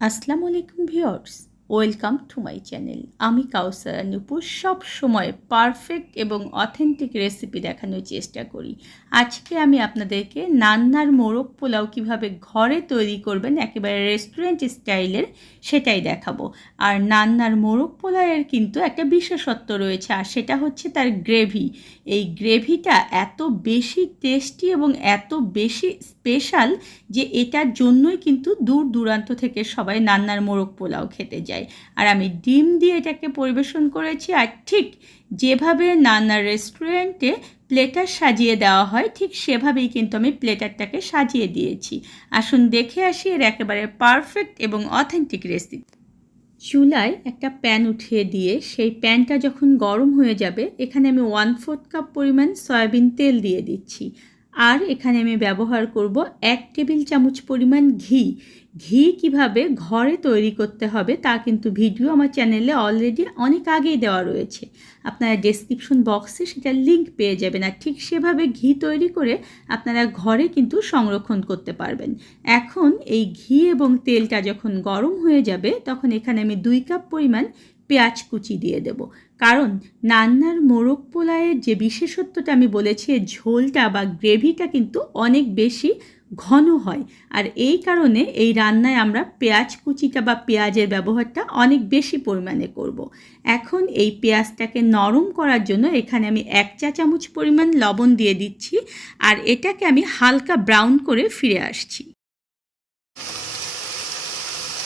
আসসালামু আলাইকুম viewers, welcome to my channel. আমি কাউসারা নূপুর সব সময় পারফেক্ট এবং অথেন্টিক রেসিপি দেখানোর চেষ্টা করি। আজকে আমি আপনাদেরকে নান্নার মোরগ পোলাও কিভাবে ঘরে তৈরি করবেন একেবারে রেস্টুরেন্ট স্টাইলের সেটাই দেখাবো। আর নান্নার মোরগ পোলাওয়ের কিন্তু একটা বিশেষত্ব রয়েছে, আর সেটা হচ্ছে তার গ্রেভি। এই গ্রেভিটা এত বেশি টেস্টি এবং এত বেশি স্পেশাল যে এটার জন্যই কিন্তু দূর দূরান্ত থেকে সবাই নান্নার মোরগ পোলাও খেতে যায়। আর আমি ডিম দিয়ে এটাকে পরিবেশন করেছি, আর ঠিক যেভাবে নান্নার রেস্টুরেন্টে প্লেটার সাজিয়ে দেওয়া হয় ঠিক সেভাবেই কিন্তু আমি প্লেটারটাকে সাজিয়ে দিয়েছি। আসুন দেখে আসি এর একেবারে পারফেক্ট এবং অথেন্টিক রেসিপি। চুলায় একটা প্যান উঠিয়ে দিয়ে সেই প্যানটা যখন গরম হয়ে যাবে এখানে আমি 1/4 কাপ পরিমাণ সয়াবিন তেল দিয়ে দিচ্ছি। আর এখানে আমি ব্যবহার করব 1 টেবিল চামচ পরিমাণ ঘি। ঘি কিভাবে ঘরে তৈরি করতে হবে তা কিন্তু ভিডিও আমার চ্যানেলে অলরেডি অনেক আগেই দেওয়া রয়েছে, আপনারা ডেসক্রিপশন বক্সে সেটার লিঙ্ক পেয়ে যাবেন। আর ঠিক সেভাবে ঘি তৈরি করে আপনারা ঘরে কিন্তু সংরক্ষণ করতে পারবেন। এখন এই ঘি এবং তেলটা যখন গরম হয়ে যাবে তখন এখানে আমি 2 কাপ পরিমাণ পেঁয়াজ কুচি দিয়ে দেব। কারণ নান্নার মোরগ পোলাওয়ের যে বিশেষত্বটা আমি বলেছি, ঝোলটা বা গ্রেভিটা কিন্তু অনেক বেশি ঘন হয়। আর এই কারণে এই রান্নায় আমরা পেঁয়াজ কুচিটা বা পেঁয়াজের ব্যবহারটা অনেক বেশি পরিমাণে করব। এখন এই পেঁয়াজটাকে নরম করার জন্য এখানে আমি 1 চা চামচ পরিমাণ লবণ দিয়ে দিচ্ছি, আর এটাকে আমি হালকা ব্রাউন করে ফিরে আসছি।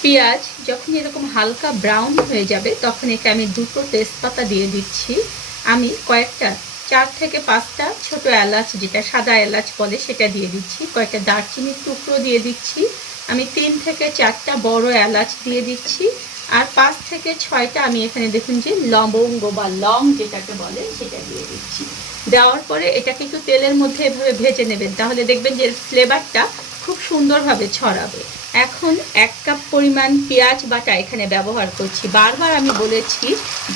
পেঁয়াজ যখন এরকম হালকা ব্রাউন হয়ে যাবে তখন একে আমি 2টো তেজপাতা দিয়ে দিচ্ছি। আমি কয়েকটা 4 থেকে 5টা ছোট এলাচ, যেটা সাদা এলাচ বলে, সেটা দিয়ে দিচ্ছি। কয়েকটা দারচিনির টুকরো দিয়ে দিচ্ছি। আমি 3 থেকে 4টা বড় এলাচ দিয়ে দিচ্ছি। আর 5 থেকে 6টা আমি এখানে দেখুন যে লবঙ্গ বা লং যেটাকে বলে সেটা দিয়ে দিচ্ছি। দেওয়ার পরে এটাকে একটু তেলের মধ্যে এভাবে ভেজে নেবেন, তাহলে দেখবেন যে এর ফ্লেভারটা খুব সুন্দরভাবে ছড়াবে। এখন 1 কাপ পরিমাণ পেঁয়াজ বাটা এখানে ব্যবহার করছি। বারবার আমি বলেছি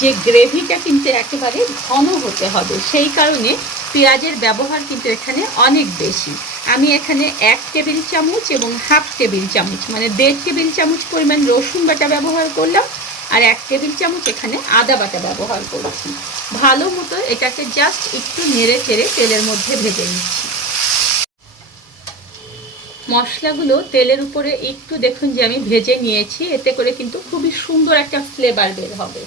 যে গ্রেভিটা কিন্তু একেবারে ঘন হতে হবে, সেই কারণে পেঁয়াজের ব্যবহার কিন্তু এখানে অনেক বেশি। আমি এখানে 1 টেবিল চামচ এবং 1/2 টেবিল চামচ মানে 1.5 টেবিল চামচ পরিমাণ রসুন বাটা ব্যবহার করলাম, আর 1 টেবিল চামচ এখানে আদা বাটা ব্যবহার করেছি। ভালো মতো এটাকে জাস্ট একটু নেড়ে চেড়ে তেলের মধ্যে ভেজে নিচ্ছি। মশলাগুলো তেলের উপরে একটু দেখুন যে আমি ভেজে নিয়েছি, এতে করে কিন্তু খুবই সুন্দর একটা ফ্লেভার বের হবে।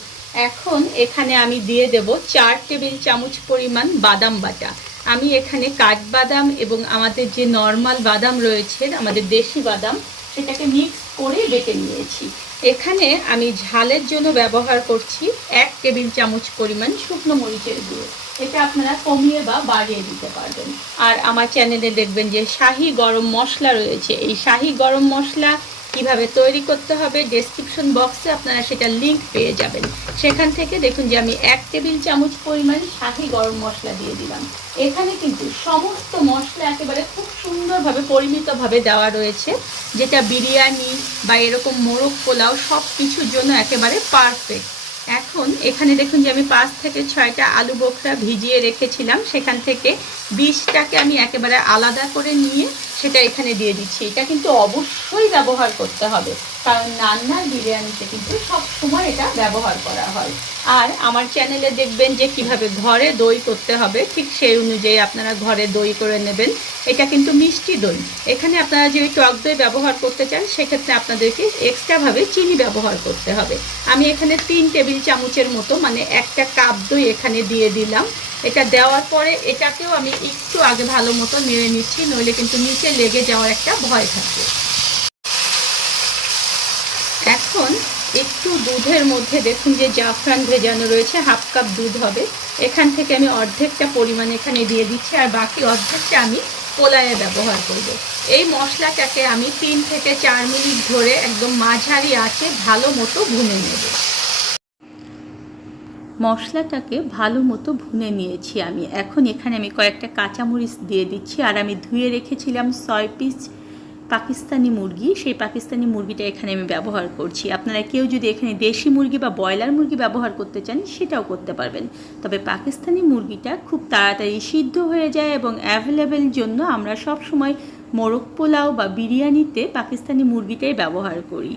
এখন এখানে আমি দিয়ে দেব 4 টেবিল চামচ পরিমাণ বাদাম বাটা। আমি এখানে কাঠবাদাম এবং আমাদের যে নর্মাল বাদাম রয়েছে, আমাদের দেশি বাদাম, সেটাকে মিক্স করে বেটে নিয়েছি। এখানে আমি ঝালের জন্য ব্যবহার করছি 1 টেবিল চামচ পরিমাণ শুকনো মরিচের গুঁড়ো। এটা আপনারা কমিয়ে বা বাড়িয়ে দিতে পারবেন। আর আমার চ্যানেলে দেখবেন যে শাহি গরম মশলা রয়েছে। এই শাহি গরম মশলা কিভাবে তৈরি করতে হবে ডেসক্রিপশন বক্সে আপনারা সেটার লিঙ্ক পেয়ে যাবেন। সেখান থেকে দেখুন যে আমি 1 টেবিল চামচ পরিমাণ শাহি গরম মশলা দিয়ে দিলাম। এখানে কিন্তু সমস্ত মশলা একেবারে খুব সুন্দরভাবে পরিমিতভাবে দেওয়া রয়েছে, যেটা বিরিয়ানি বা এরকম মোরগ পোলাও সব কিছুর জন্য একেবারে পারফেক্ট। এখন এখানে দেখুন যে আমি 5 থেকে 6টা আলু বোখরা ভিজিয়ে রেখেছিলাম, সেখান থেকে বীজটাকে আমি একেবারে আলাদা করে নিয়ে সেটা এখানে দিয়ে দিচ্ছি। এটা কিন্তু অবশ্যই ব্যবহার করতে হবে, কারণ নান্নার বিরিয়ানিতে কিন্তু সব সময় এটা ব্যবহার করা হয়। আর আমার চ্যানেলে দেখবেন যে কিভাবে ঘরে দই করতে হবে, ঠিক সেই অনুযায়ী আপনারা ঘরে দই করে নেবেন। এটা কিন্তু মিষ্টি দই। এখানে আপনারা যদি টক দই ব্যবহার করতে চান সেক্ষেত্রে আপনাদেরকে এক্সট্রাভাবে চিনি ব্যবহার করতে হবে। আমি এখানে 3 টেবিল চামচের মতো মানে 1টা কাপ দই এখানে দিয়ে দিলাম। এটা দেওয়ার পরে এটাকেও আমি একটু আগে ভালো মতো নেড়ে নিচ্ছি, নইলে কিন্তু নিচে লেগে যাওয়ার একটা ভয় থাকে। এখন একটু দুধের মধ্যে দেখুন যে জাফরান ভেজানো রয়েছে, 1/2 কাপ দুধ হবে। এখান থেকে আমি অর্ধেকটা পরিমাণ এখানে দিয়ে দিচ্ছি, আর বাকি অর্ধেকটা আমি পোলাওয়ে ব্যবহার করব। এই মশলাটাকে আমি 3 থেকে 4 মিনিট ধরে একদম মাঝারি আঁচে ভালো মতো ভুনে নেব। মশলাটাকে ভালো মতো ভুনে নিয়েছি আমি। এখন এখানে আমি কয়েকটা কাঁচামরিচ দিয়ে দিচ্ছি, আর আমি ধুয়ে রেখেছিলাম 6 পিস পাকিস্তানি মুরগি, সেই পাকিস্তানি মুরগিটা এখানে আমি ব্যবহার করছি। আপনারা কেউ যদি এখানে দেশি মুরগি বা ব্রয়লার মুরগি ব্যবহার করতে চান সেটাও করতে পারবেন, তবে পাকিস্তানি মুরগিটা খুব তাড়াতাড়ি সিদ্ধ হয়ে যায় এবং অ্যাভেলেবেল জন্য আমরা সব সময় মোরগ পোলাও বা বিরিয়ানিতে পাকিস্তানি মুরগিটাই ব্যবহার করি।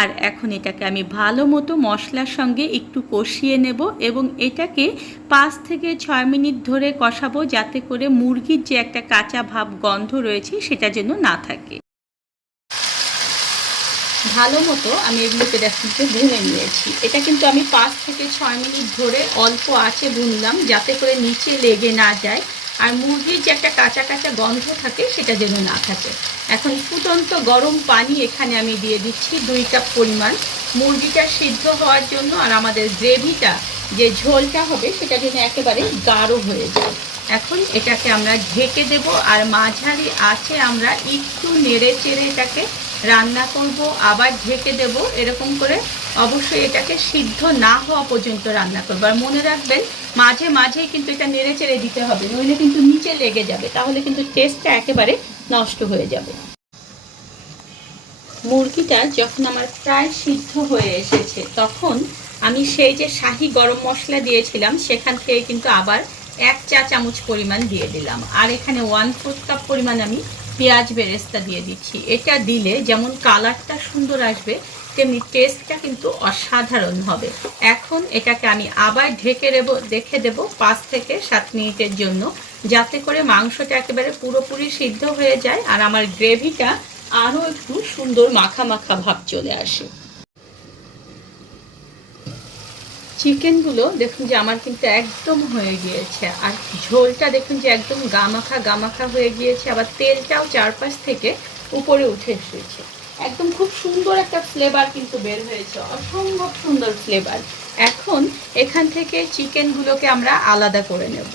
আর এখন এটাকে আমি ভালো মতো মশলার সঙ্গে একটু কষিয়ে নেব এবং এটাকে 5 থেকে 6 মিনিট ধরে কষাবো, যাতে করে মুরগির যে একটা কাঁচা ভাব গন্ধ রয়েছে সেটা যেন না থাকে। ভালো মতো আমি এগুলোকে দেখতে ভুনে নিয়েছি। এটা কিন্তু আমি 5 থেকে 6 মিনিট ধরে অল্প আঁচে ভুনলাম, যাতে করে নিচে লেগে না যায় আর মুরগির যে একটা কাঁচা কাঁচা গন্ধ থাকে সেটা যেন না থাকে। এখন ফুটন্ত গরম পানি এখানে আমি দিয়ে দিচ্ছি 2 কাপ পরিমাণ, মুরগিটা সিদ্ধ হওয়ার জন্য আর আমাদের গ্রেভিটা যে ঝোলটা হবে সেটা যেন একেবারে গাঢ় হয়ে যায়। এখন এটাকে আমরা ঢেকে দেব আর মাঝারি আঁচে আমরা একটু নেড়ে চেড়ে এটাকে রান্না করব, আবার ঢেকে দেব। এরকম করে অবশ্যই এটাকে সিদ্ধ না হওয়া পর্যন্ত রান্না করবো। আর মনে রাখবেন মাঝে মাঝেই কিন্তু এটা নেড়ে চেড়ে দিতে হবে, নইলে কিন্তু নিচে লেগে যাবে, তাহলে কিন্তু টেস্টটা একেবারে নষ্ট হয়ে যাবে। মুরগিটা যখন আমার প্রায় সিদ্ধ হয়ে এসেছে তখন আমি সেই যে শাহি গরম মশলা দিয়েছিলাম সেখান থেকে কিন্তু আবার 1 চা চামচ পরিমাণ দিয়ে দিলাম। আর এখানে 1/4 কাপ পরিমাণ আমি পেঁয়াজ বেরেস্তা দিয়ে দিচ্ছি। এটা দিলে যেমন কালারটা সুন্দর আসবে, তেমনি টেস্টটা কিন্তু অসাধারণ হবে। এখন এটাকে আমি আবার ঢেকে দেব 5 থেকে 7 মিনিটের জন্য, যাতে করে মাংসটা একেবারে পুরোপুরি সিদ্ধ হয়ে যায় আর আমার গ্রেভিটা আরও একটু সুন্দর মাখা মাখা ভাব চলে আসে। চিকেনগুলো দেখুন যে আমার কিন্তু একদম হয়ে গিয়েছে, আর ঝোলটা দেখুন যে একদম গামাখা হয়ে গিয়েছে, আবার তেলটাও চারপাশ থেকে উপরে উঠে এসেছে। একদম খুব সুন্দর একটা ফ্লেভার কিন্তু বের হয়েছে, অসম্ভব সুন্দর ফ্লেভার। এখন এখান থেকে চিকেনগুলোকে আমরা আলাদা করে নেব।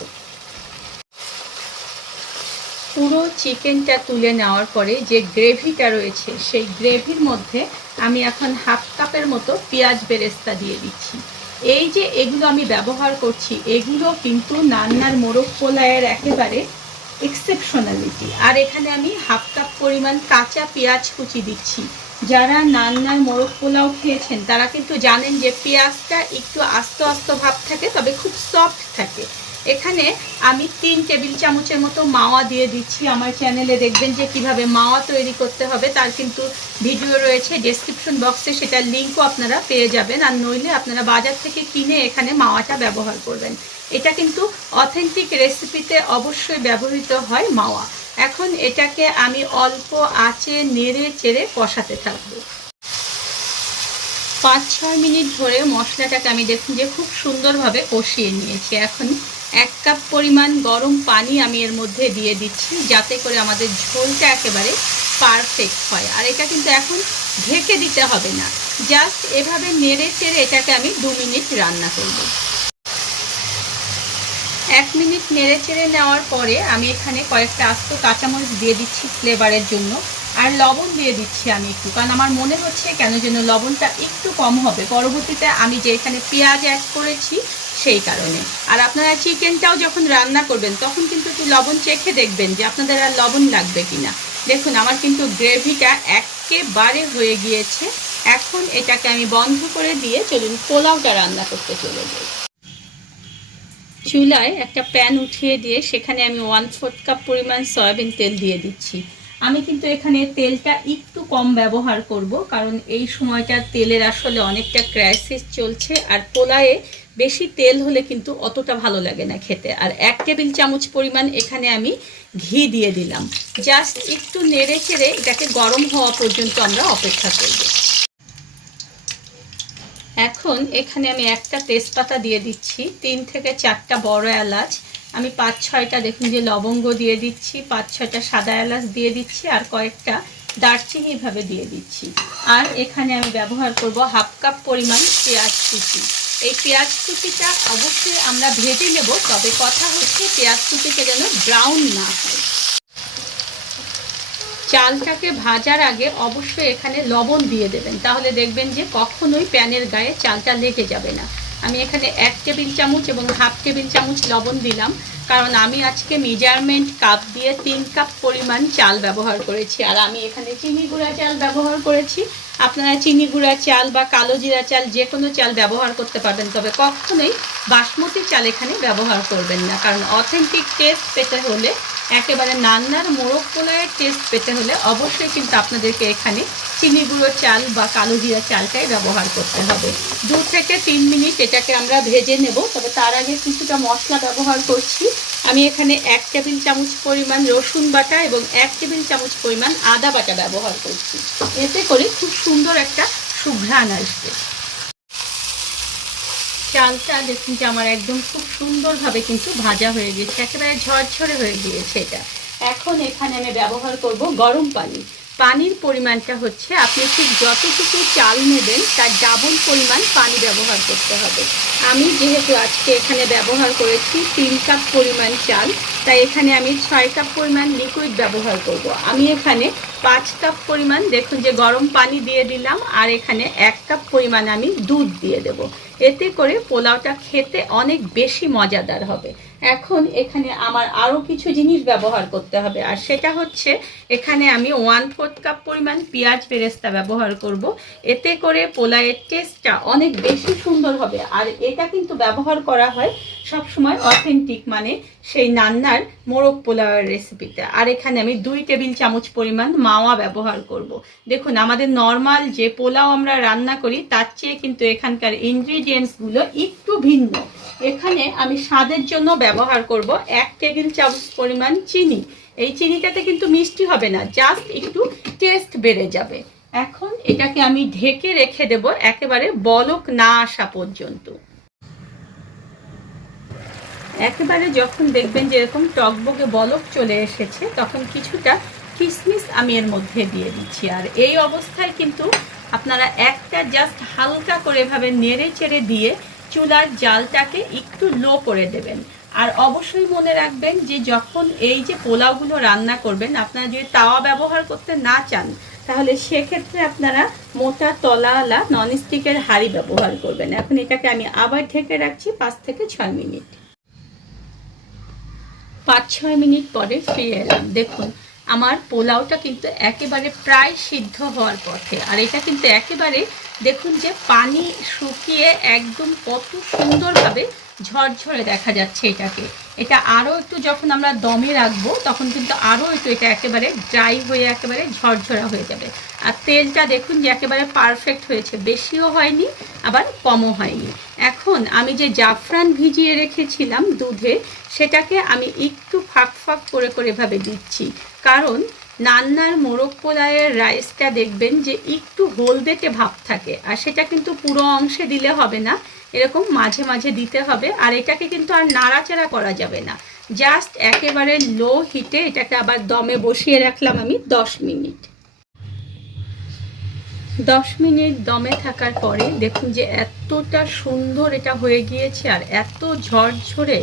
পুরো চিকেনটা তুলে নেওয়ার পরে যে গ্রেভিটা রয়েছে সেই গ্রেভির মধ্যে আমি এখন 1/2 কাপের মতো পেঁয়াজ বেরেস্তা দিয়ে দিচ্ছি। এই যে এগুলো আমি ব্যবহার করছি, এগুলো কিন্তু নান্নার মোরগ পোলাওয়ের একেবারে এক্সেপশনালিটি। আর এখানে আমি 1/2 কাপ পরিমাণ কাঁচা পেঁয়াজ কুচি দিচ্ছি। যারা নান্নার মোরগ পোলাও খেয়েছেন তারা কিন্তু জানেন যে পেঁয়াজটা একটু আস্ত ভাব থাকে, তবে খুব সফট থাকে। এখানে আমি 3 টেবিল চামচের মতো মাওয়া দিয়ে দিচ্ছি। আমার চ্যানেলে দেখবেন যে কিভাবে মাওয়া তৈরি করতে হবে, তার কিন্তু ভিডিও রয়েছে ডেসক্রিপশন বক্সে, সেটার লিঙ্কও আপনারা পেয়ে যাবেন। আর নইলে আপনারা বাজার থেকে কিনে এখানে মাওয়াটা ব্যবহার করবেন। এটা কিন্তু অথেন্টিক রেসিপিতে অবশ্যই ব্যবহৃত হয় মাওয়া। এখন এটাকে আমি অল্প আঁচে নেড়ে চেড়ে কষাতে থাকবো। 5-6 মিনিট ধরে মশলাটাকে আমি দেখুন যে খুব সুন্দরভাবে কষিয়ে নিয়েছি। এখন 1 কাপ পরিমাণ গরম পানি আমি এর মধ্যে দিয়ে দিচ্ছি, যাতে করে আমাদের ঝোলটা একেবারে পারফেক্ট হয়। আর এটা কিন্তু এখন ঢেকে দিতে হবে না, জাস্ট এভাবে নেড়ে চেড়ে এটাকে আমি 2 মিনিট রান্না করব। 1 মিনিট নেড়ে চেড়ে নেওয়ার পরে আমি এখানে কয়েকটা আস্ত কাঁচামরিচ দিয়ে দিচ্ছি ফ্লেভারের জন্য, আর লবণ দিয়ে দিচ্ছি আমি একটু, কারণ আমার মনে হচ্ছে কেন যেন লবণটা একটু কম হবে পরবর্তীতে আমি যে এখানে পেঁয়াজ অ্যাড করেছি সেই কারণে। আর আপনারা চিকেনটাও যখন রান্না করবেন তখন কিন্তু একটু লবণ চেখে দেখবেন যে আপনাদের আর লবণ লাগবে কিনা। দেখুন আমার কিন্তু গ্রেভিটা একেবারে হয়ে গিয়েছে। এখন এটাকে আমি বন্ধ করে দিয়ে চলুন পোলাওটা রান্না করতে চলে যাই। চুলায় একটা প্যান উঠিয়ে দিয়ে সেখানে আমি 1/4 কাপ পরিমাণ সয়াবিন তেল দিয়ে দিচ্ছি। আমি কিন্তু এখানে তেলটা একটু কম ব্যবহার করব, কারণ এই সময়টা তেলের আসলে অনেকটা ক্রাইসিস চলছে, আর পোলাওয়ে বেশি তেল হলে কিন্তু অতটা ভালো লাগে না খেতে। আর 1 টেবিল চামচ পরিমাণ এখানে আমি ঘি দিয়ে দিলাম। জাস্ট একটু নেড়ে চেড়ে এটাকে গরম হওয়া পর্যন্ত আমরা অপেক্ষা করব। এখন এখানে আমি একটা তেজপাতা দিয়ে দিচ্ছি, 3 থেকে 4টা বড় এলাচ, আমি 5-6টা দেখুন যে লবঙ্গ দিয়ে দিচ্ছি, 5-6টা সাদা এলাচ দিয়ে দিচ্ছি, আর কয়েকটা দারচিনি ভাবে দিয়ে দিচ্ছি। আর এখানে আমি ব্যবহার করব 1/2 কাপ পরিমাণ পেঁয়াজ কুচি। এই পেঁয়াজ কুচিটা অবশ্যই আমরা ভেজে নেব, তবে কথা হচ্ছে পেঁয়াজ কুচিটা যেন ব্রাউন না হয়। চালটাকে ভাজার আগে অবশ্যই এখানে লবণ দিয়ে দেবেন, তাহলে দেখবেন যে কখনোই প্যানের গায়ে চালটা লেগে যাবে না। আমি এখানে 1 টেবিল চামচ এবং 1/2 টেবিল চামচ লবণ দিলাম, কারণ আমি আজকে মেজারমেন্ট কাপ দিয়ে 3 কাপ পরিমাণ চাল ব্যবহার করেছি। আর আমি এখানে চিনি গুঁড়া চাল ব্যবহার করেছি। আপনারা চিনি গুঁড়া চাল বা কালো জিরা চাল যে কোনো চাল ব্যবহার করতে পারবেন, তবে কখনোই বাসমতি চাল এখানে ব্যবহার করবেন না, কারণ অথেন্টিক টেস্ট পেতে হলে একেবারে নান্নার মোরগ পোলাওয়ের টেস্ট পেতে হলে অবশ্যই কিন্তু আপনাদেরকে এখানে চিনি গুঁড়ো চাল বা কালো জিরা চালটাই ব্যবহার করতে হবে। 2 থেকে 3 মিনিট এটাকে আমরা ভেজে নেব। তবে তার আগে কিছুটা মশলা ব্যবহার করছি। আমি এখানে 1 টেবিল চামচ পরিমাণ রসুন বাটা এবং 1 টেবিল চামচ পরিমাণ আদা বাটা ব্যবহার করছি। এতে করে খুব সুন্দর একটা সুঘ্রাণ আসবে। চালটা দেখুন যে আমার একদম খুব সুন্দরভাবে কিন্তু ভাজা হয়ে গেছে, একেবারে ঝরঝরে হয়ে গিয়েছে এটা। এখন এখানে আমি ব্যবহার করব গরম পানি। পানির পরিমাণটা হচ্ছে আপনি ঠিক যতটুকু চাল নেবেন তার ডাবল পরিমাণ পানি ব্যবহার করতে হবে। আমি যেহেতু আজকে এখানে ব্যবহার করেছি 3 কাপ পরিমাণ চাল, তাই এখানে আমি 6 কাপ পরিমাণ লিকুইড ব্যবহার করব। আমি এখানে 5 কাপ পরিমাণ দেখুন যে গরম পানি দিয়ে দিলাম, আর এখানে 1 কাপ পরিমাণ আমি দুধ দিয়ে দেব। এতে করে পোলাওটা খেতে অনেক বেশি মজাদার হবে। এখন এখানে আমার আরও কিছু জিনিস ব্যবহার করতে হবে, আর সেটা হচ্ছে এখানে আমি 1/4 কাপ পরিমাণ পেঁয়াজ বেরেস্তা ব্যবহার করব। এতে করে পোলাওয়ের টেস্টটা অনেক বেশি সুন্দর হবে। আর এটা কিন্তু ব্যবহার করা হয় সবসময় অথেন্টিক, মানে সেই নান্নার মোরগ পোলাওয়ের রেসিপিতে। আর এখানে আমি 2 টেবিল চামচ পরিমাণ মাওয়া ব্যবহার করব। দেখুন আমাদের নর্মাল যে পোলাও আমরা রান্না করি তার চেয়ে কিন্তু এখানকার ইনগ্রিডিয়েন্টসগুলো একটু ভিন্ন। এখানে আমি স্বাদের জন্য ব্যবহার করব 1 টেবিল চামচ পরিমাণ চিনি। এই চিনিটাতে কিন্তু মিষ্টি হবে না, জাস্ট একটু টেস্ট বেড়ে যাবে। এখন এটাকে আমি ঢেকে রেখে দেব একেবারে বলক না আসা পর্যন্ত। একেবারে যখন দেখবেন যে এরকম টকবকে বলক চলে এসেছে, তখন কিছুটা কিশমিশ আমি এর মধ্যে দিয়ে দিচ্ছি। আর এই অবস্থায় কিন্তু আপনারা একটা জাস্ট হালকা করে এভাবে নেড়ে চেড়ে দিয়ে চুলার জালটাকে একটু লো করে দেবেন। আর অবশ্যই মনে রাখবেন যে যখন এই যে পোলাওগুলো রান্না করবেন, আপনারা যদি তাওয়া ব্যবহার করতে না চান তাহলে সেক্ষেত্রে আপনারা মোটা তলাওয়ালা ননস্টিকের হাঁড়ি ব্যবহার করবেন। এখন এটাকে আমি আবার ঢেকে রাখছি 5 থেকে 6 মিনিট। 5-6 মিনিট পরে ফিরে এলাম। দেখুন আমার পোলাওটা কিন্তু একেবারে প্রায় সিদ্ধ হওয়ার পথে। আর এটা কিন্তু একেবারে দেখুন যে পানি শুকিয়ে একদম কত সুন্দরভাবে ঝরঝরে দেখা যাচ্ছে এটাকে। এটা আরও একটু যখন আমরা দমে রাখবো তখন কিন্তু আরও একটু এটা একেবারে ড্রাই হয়ে একেবারে ঝরঝরা হয়ে যাবে। আর তেলটা দেখুন যে একেবারে পারফেক্ট হয়েছে, বেশিও হয়নি আবার কমও হয়নি। এখন আমি যে জাফরান ভিজিয়ে রেখেছিলাম দুধে, সেটাকে আমি একটু ফাঁক ফাঁক করে করে এভাবে দিচ্ছি। কারণ নান্নার মোরগ পোলাওয়ের রাইসটা দেখবেন যে একটু হলদেটে ভাব থাকে, আর সেটা কিন্তু পুরো অংশে দিলে হবে না, এরকম মাঝে মাঝে দিতে হবে। আর এটাকে কিন্তু আর নাড়াচাড়া করা যাবে না, জাস্ট একেবারে লো হিটে এটাকে আবার দমে বসিয়ে রাখলাম আমি 10 মিনিট। 10 মিনিট দমে থাকার পরে দেখুন যে এতটা সুন্দর এটা হয়ে গিয়েছে আর এত ঝরঝরে,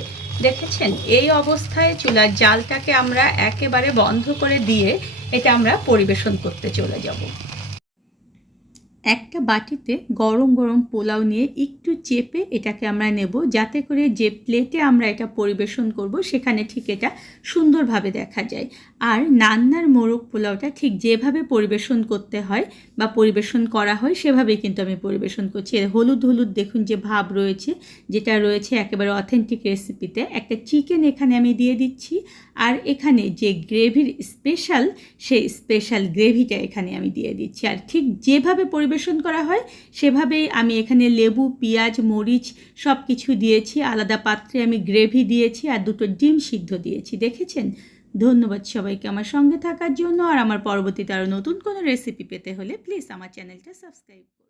দেখেছেন? এই অবস্থায় চুলার জালটাকে আমরা একেবারে বন্ধ করে দিয়ে এটা আমরা পরিবেশন করতে চলে যাব। একটা বাটিতে গরম গরম পোলাও নিয়ে একটু চেপে এটাকে আমরা নেব, যাতে করে যে প্লেটে আমরা এটা পরিবেশন করব সেখানে ঠিক এটা সুন্দরভাবে দেখা যায়। আর নান্নার মোরগ পোলাওটা ঠিক যেভাবে পরিবেশন করতে হয় বা পরিবেশন করা হয় সেভাবেই কিন্তু আমি পরিবেশন করছি। হলুদ হলুদ দেখুন যে ভাব রয়েছে, যেটা রয়েছে একেবারে অথেন্টিক রেসিপিতে। একটা চিকেন এখানে আমি দিয়ে দিচ্ছি, আর এখানে যে গ্রেভির স্পেশাল, সেই স্পেশাল গ্রেভিটা এখানে আমি দিয়ে দিচ্ছি। আর ঠিক যেভাবে পরিবেশন করা হয় সেভাবেই আমি এখানে লেবু, পেঁয়াজ, মরিচ সব কিছু দিয়েছি। আলাদা পাত্রে আমি গ্রেভি দিয়েছি আর 2টো ডিম সিদ্ধ দিয়েছি। দেখেছেন? ধন্যবাদ সবাইকে আমার সঙ্গে থাকার জন্য। আর আমার পরবর্তীতে আরও নতুন কোনো রেসিপি পেতে হলে প্লিজ আমার চ্যানেলটা সাবস্ক্রাইব করুন।